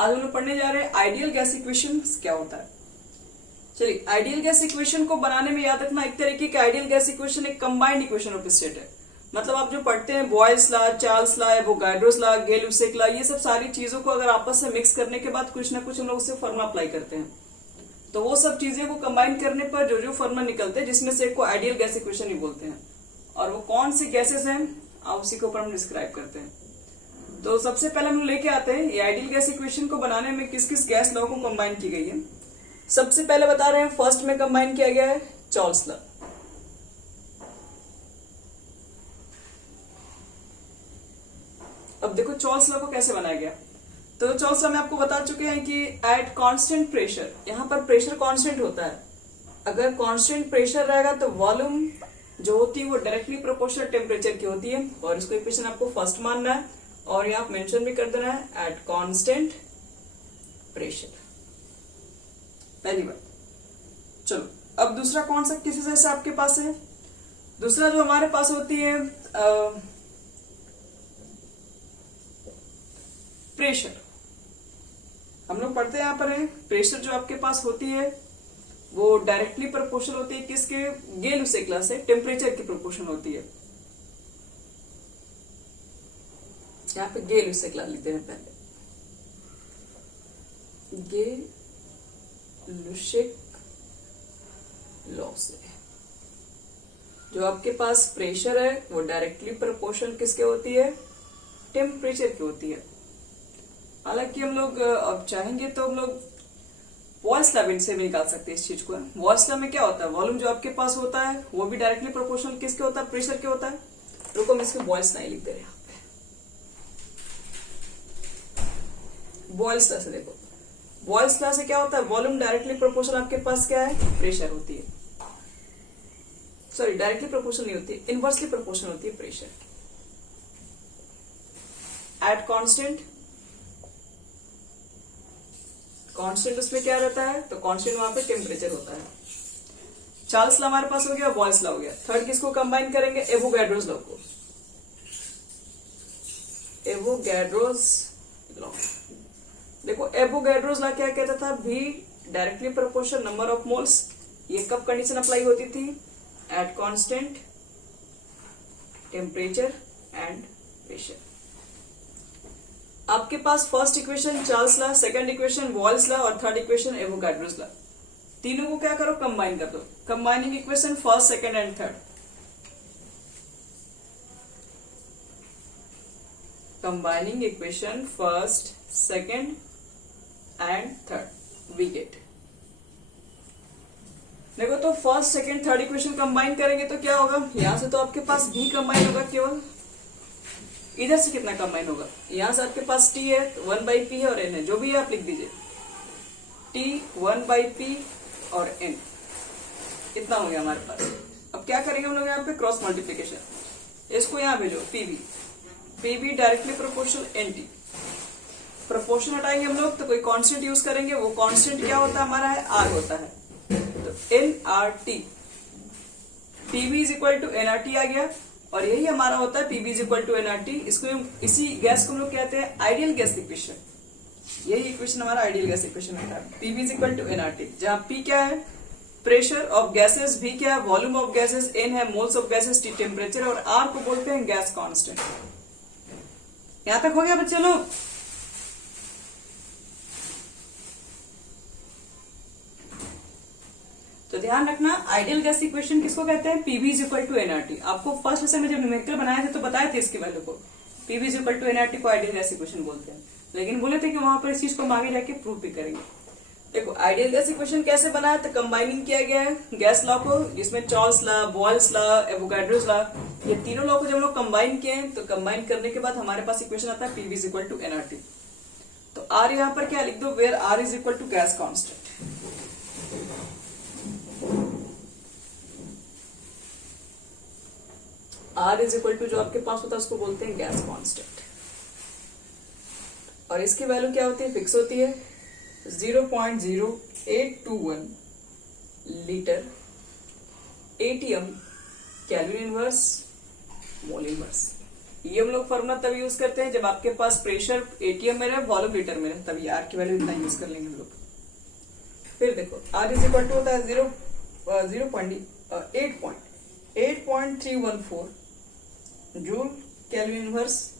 आज हम लोग पढ़ने जा रहे हैं आइडियल गैस इक्वेशन क्या होता है। चलिए, आइडियल गैस इक्वेशन को बनाने में याद रखना, एक तरीके की आइडियल गैस इक्वेशन एक कंबाइंड इक्वेशन ऑफ स्टेट है। मतलब आप जो पढ़ते हैं Boyle's law, Charles law, Avogadro's law, Gay Lussac law, ये सब सारी चीजों को अगर आपस में मिक्स करने के बाद कुछ ना कुछ हम लोग उससे फॉर्मूला अप्लाई करते हैं, तो वो सब चीजें को कंबाइन करने पर जो जो फॉर्मूला निकलते हैं जिसमें से एक को आइडियल गैस इक्वेशन ही बोलते हैं। और वो कौन सी गैसेस हैं आप उसी के ऊपर हम डिस्क्राइब करते हैं। तो सबसे पहले हम लेके आते हैं ये आइडियल गैस इक्वेशन को बनाने में किस किस गैस लॉ को कंबाइन की गई है। सबसे पहले बता रहे हैं फर्स्ट में कंबाइन किया गया है चार्ल्स लॉ। अब देखो चार्ल्स लॉ को कैसे बनाया गया। तो चार्ल्स लॉ में आपको बता चुके हैं कि एट कांस्टेंट प्रेशर, यहां पर प्रेशर कांस्टेंट होता है। अगर कांस्टेंट प्रेशर रहेगा तो वॉल्यूम जो होती है वो डायरेक्टली प्रोपोर्शनल टेम्परेचर की होती है, और इसको इक्वेशन आपको फर्स्ट मानना है और यहाँ आप मेंशन भी कर देना है एट कांस्टेंट प्रेशर। पहली बात। चलो अब दूसरा कौन सा किसी जैसे आपके पास है। दूसरा जो हमारे पास होती है प्रेशर। हम लोग पढ़ते हैं यहाँ पर है प्रेशर जो आपके पास होती है वो डायरेक्टली प्रोपोर्शनल होती है किसके, गेल-लुसेक लॉ से टेम्परेचर की प्रोपोर्शन होती है। यहाँ पे गेल-लुसेक लॉ लेते हैं पहले। गेल-लुसेक लॉ से जो आपके पास प्रेशर है वो डायरेक्टली प्रोपोर्शनल किसके होती है, टेम्परेचर की होती है। हालांकि हम लोग अब चाहेंगे तो हम लोग वॉल्स लॉ से भी निकाल सकते हैं इस चीज को। वॉल्स लॉ में क्या होता है, वॉल्यूम जो आपके पास होता है वो भी डायरेक्टली प्रोपोर्शनल किसके होता है, प्रेशर के होता है। रुको हम इसके वॉल्स लॉ लिख दे रहे हैं यहाँ पे। वॉल्स लॉ से देखो, वॉल्स लॉ से क्या होता है, वॉल्यूम डायरेक्टली प्रोपोर्शनल आपके पास क्या है, प्रेशर होती है। सॉरी, डायरेक्टली प्रोपोर्शनल नहीं होती है, इनवर्सली प्रोपोर्शनल होती है प्रेशर। एट कांस्टेंट, कांस्टेंट उसमें क्या रहता है, तो कांस्टेंट वहां पे टेम्परेचर होता है। चार्ल्स लॉ हमारे पास हो गया, वॉल्स लॉ हो गया। थर्ड किसको कंबाइन करेंगे, एवोगाड्रोस लॉ को। एवोगाड्रोस लॉ देखो, एवोगाड्रोस लॉ क्या कहता था, भी directly proportional number of moles. ये कब कंडीशन अप्लाई होती थी, at constant temperature and pressure. आपके पास first equation Charles law, second equation Boyle's law और थर्ड इक्वेशन एवोगाड्रोस लॉ। तीनों को क्या करो, कंबाइन कर दो। Combining equation first, second and third. Combining equation first, second and third we get. देखो तो first, second, third equation combine करेंगे तो क्या होगा, यहां से तो आपके पास भी कंबाइन होगा केवल, इधर से कितना कंबाइन होगा, यहां से आपके पास टी है, 1/p है और n है, जो भी है आप लिख दीजिए। t 1/p और n इतना हो गया हमारे पास। अब क्या करेंगे हम लोग यहाँ पे क्रॉस मल्टीप्लीकेशन, इसको यहाँ भेजो pv, pv directly proportional nt। Proportion हटाएंगे हम लोग तो कोई कांस्टेंट यूज करेंगे, वो कांस्टेंट क्या होता है हमारा है, r होता है। तो nRT, pv is equal to nRT आ गया, और यही हमारा होता है pv is equal to nRT। इसको इसी गैस को हम लोग कहते हैं आइडियल गैस इक्वेशन। यही इक्वेशन हमारा आइडियल गैस इक्वेशन होता है, pv is equal to nRT, जहां p क्या है, प्रेशर ऑफ गैसेस, v क्या है, वॉल्यूम ऑफ गैसेस, n है moles of gases, t temperature, और r को बोलते हैं गैस कांस्टेंट। यहां तक हो गया बच्चे लोग। तो ध्यान रखना, आइडियल गैस इक्वेशन किसको कहते हैं, pv is equal to nRT। आपको फर्स्ट लेसन में जब न्यूमेरिकल बनाए थे तो बताए थे इसके वैल्यू को, pv is equal to nRT को आइडियल गैस इक्वेशन बोलते हैं, लेकिन बोले थे कि वहां पर इस चीज को हम आगे जाके प्रूव भी करेंगे। देखो आइडियल गैस इक्वेशन कैसे बना है, तो कंबाइनिंग किया गया है गैस लॉ को, जिसमें Charles law, walls law, Avogadro's law, ये तीनों लॉ को जब हम लोग कंबाइन किए हैं तो कंबाइन करने के बाद हमारे पास इक्वेशन आता है pv is equal to nRT। तो r यहाँ पर क्या लिख दो, where r is equal to gas constant. R is equal to जो आपके पास होता है उसको बोलते हैं गैस कांस्टेंट, और इसकी वैल्यू क्या होती है, फिक्स होती है 0.0821 litre ATM calorie inverse mole inverse. ये हम लोग फॉर्मूला तब यूज करते हैं जब आपके पास प्रेशर एटीएम में रहे, वॉल्यूम लीटर में रहे, तभी आर की वैल्यू इतना यूज कर लेंगे हम लोग। फिर देखो आर इज इक्वल टू होता है 8.314 joule kelvin inverse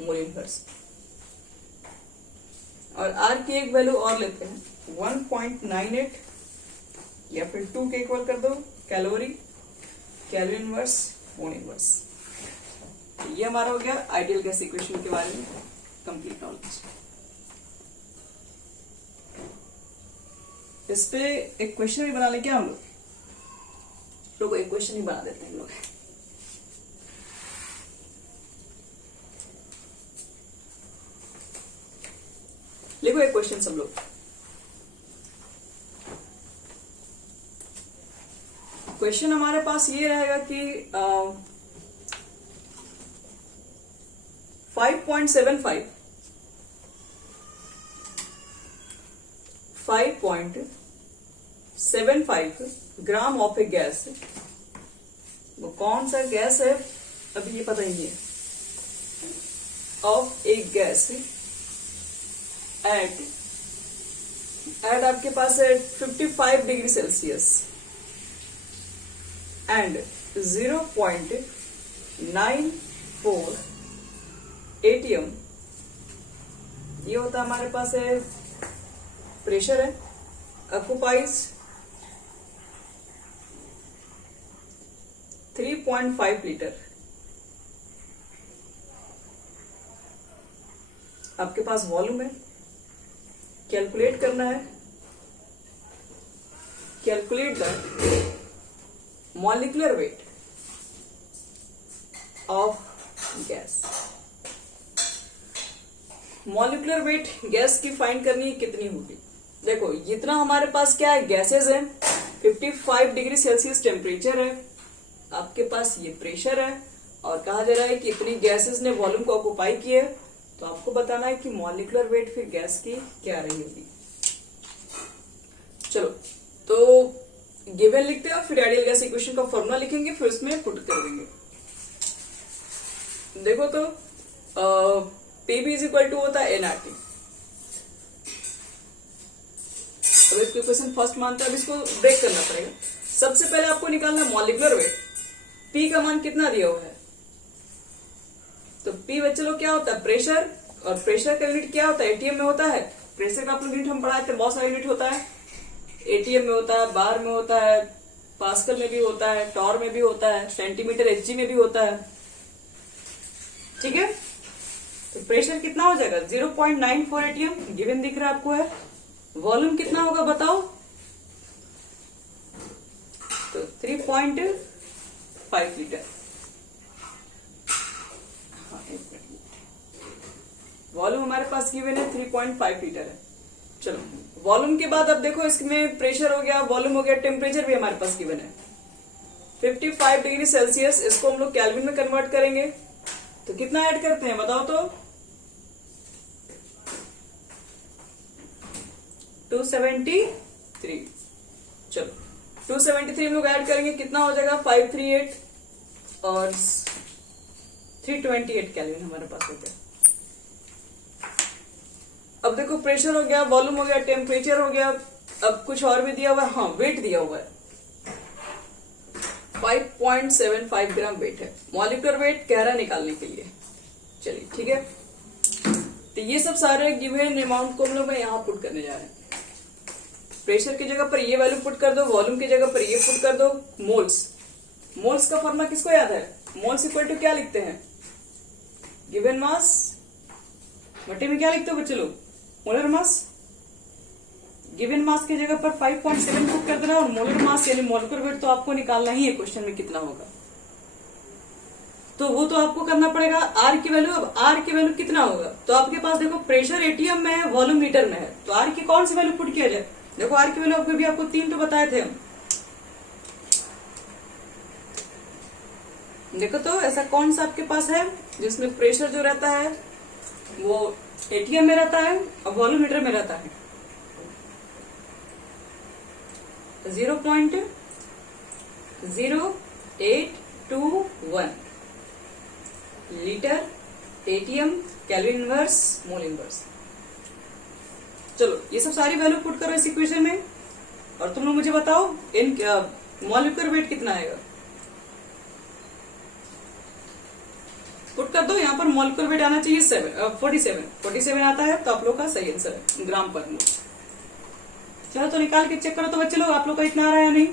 mole inverse. और आर की एक वैल्यू और लेते हैं 1.98 या फिर 2 के इक्वल कर दो calorie kelvin inverse mole inverse. ये हमारा हो गया आइडियल गैस इक्वेशन के बारे में कंप्लीट नॉलेज। इस पे एक क्वेश्चन भी बना लें क्या हम लोग एक क्वेश्चन ही बना देते हैं हम लोग। लिखो एक क्वेश्चन सब लोग। क्वेश्चन हमारे पास ये रहेगा कि 5.75 ग्राम ऑफ ए गैस, वो कौन सा गैस है अभी ये पता ही नहीं है, ऑफ ए गैस एट आपके पास है 55 डिग्री सेल्सियस एंड 0.94 एटीएम, ये होता हमारे पास है प्रेशर है, ऑक्युपाइज 3.5 लीटर। आपके पास वॉल्यूम है, कैलकुलेट करना है, calculate the molecular weight of gas. Molecular weight gas की फाइंड करनी है कितनी होगी। देखो जितना हमारे पास क्या है गैसेस है, 55 डिग्री सेल्सियस टेम्परेचर है, आपके पास ये प्रेशर है और कहा जा रहा है कि इतनी गैसेस ने वॉल्यूम को ऑक्युपाई किया है, तो आपको बताना है कि मॉलिक्यूलर वेट फिर गैस की क्या रही होगी। चलो तो गिवन लिखते हैं, फिर आइडियल गैस इक्वेशन का फॉर्मूला लिखेंगे, फिर उसमें पुट कर देंगे। देखो तो पीबी इज इक्वल टू होता है एनआरटी। अब इसको क्वेश्चन फर्स्ट मानता है, अब इसको ब्रेक करना पड़ेगा। सबसे पहले आपको निकालना मॉलिक्यूलर वेट, पी का मान कितना दिया हुआ है, तो पी बच्चे लोग क्या होता है प्रेशर, और प्रेशर का यूनिट क्या होता है एटीएम में होता है। प्रेशर का यूनिट हम पढ़ाए थे, बहुत सारा यूनिट होता है, एटीएम में होता है, बार में होता है, पास्कल में भी होता है, टॉर में भी होता है, सेंटीमीटर एचजी में भी होता है। ठीक है, तो प्रेशर कितना हो जाएगा 0.94 एटीएम गिवन दिख रहा है आपको है। वॉल्यूम कितना होगा बताओ, तो 3.5 लीटर। वॉल्यूम हमारे पास गिवन है 3.5 लीटर है। चलो वॉल्यूम के बाद अब देखो इसमें प्रेशर हो गया, वॉल्यूम हो गया, टेम्परेचर भी हमारे पास गिवन है 55 डिग्री सेल्सियस। इसको हम लोग केल्विन में कन्वर्ट करेंगे, तो कितना ऐड करते हैं बताओ तो 273। चलो 273 हम लोग ऐड करेंगे, कितना हो जाएगा 538 और 328 केल्विन हमारे पास हो गया। अब देखो प्रेशर हो गया, वॉल्यूम हो गया, टेम्परेचर हो गया, अब कुछ और भी दिया हुआ है, हाँ वेट दिया हुआ है 5.75 ग्राम वेट है। मॉलिक्यूलर वेट कह रहा है निकालने के लिए। चलिए ठीक है, तो ये सब सारे गिवन अमाउंट को हम लोग यहाँ पुट करने जा रहे हैं। प्रेशर की जगह पर ये वैल्यू पुट कर दो, वॉल्यूम की जगह पर ये पुट कर दो। मोल्स का फॉर्मूला किसको याद है, मोल्स इक्वल टू क्या लिखते हैं गिवन मास, मट्टी में क्या लिखते हो बच्चे लोग मोलर मास। गिवन मास की जगह पर 5.7 पुट कर देना, और मोलर मास यानी मॉलिक्यूलर वेट तो आपको निकालना ही है क्वेश्चन में कितना होगा, तो वो तो आपको करना पड़ेगा। आर की वैल्यू, अब आर की वैल्यू कितना होगा, तो आपके पास देखो प्रेशर एटीएम में है, वॉल्यूम लीटर में है, तो आर की कौन सी वैल्यू पुट किया जाए। देखो आर की वैल्यू भी आपको 3 तो बताए थे हम। देखो तो ऐसा कौन सा आपके पास है जिसमें प्रेशर जो रहता है वो एटीएम में रहता है और वॉल्यूम लीटर में रहता है। 0.0821 litre, ATM, kelvin inverse, mole inverse. चलो ये सब सारी वैल्यू पुट करो इस इक्वेशन में और तुम लोग मुझे बताओ इन मॉलिक्यूलर वेट कितना आएगा। पुट कर दो, यहाँ पर मॉलिक्यूलर वेट आना चाहिए 47 आता है, तो आप लोग का सही आंसर है ग्राम पर मोल। चलो तो निकाल के चेक करो तो बच्चे लोग, आप लोग का इतना आ रहा है या नहीं।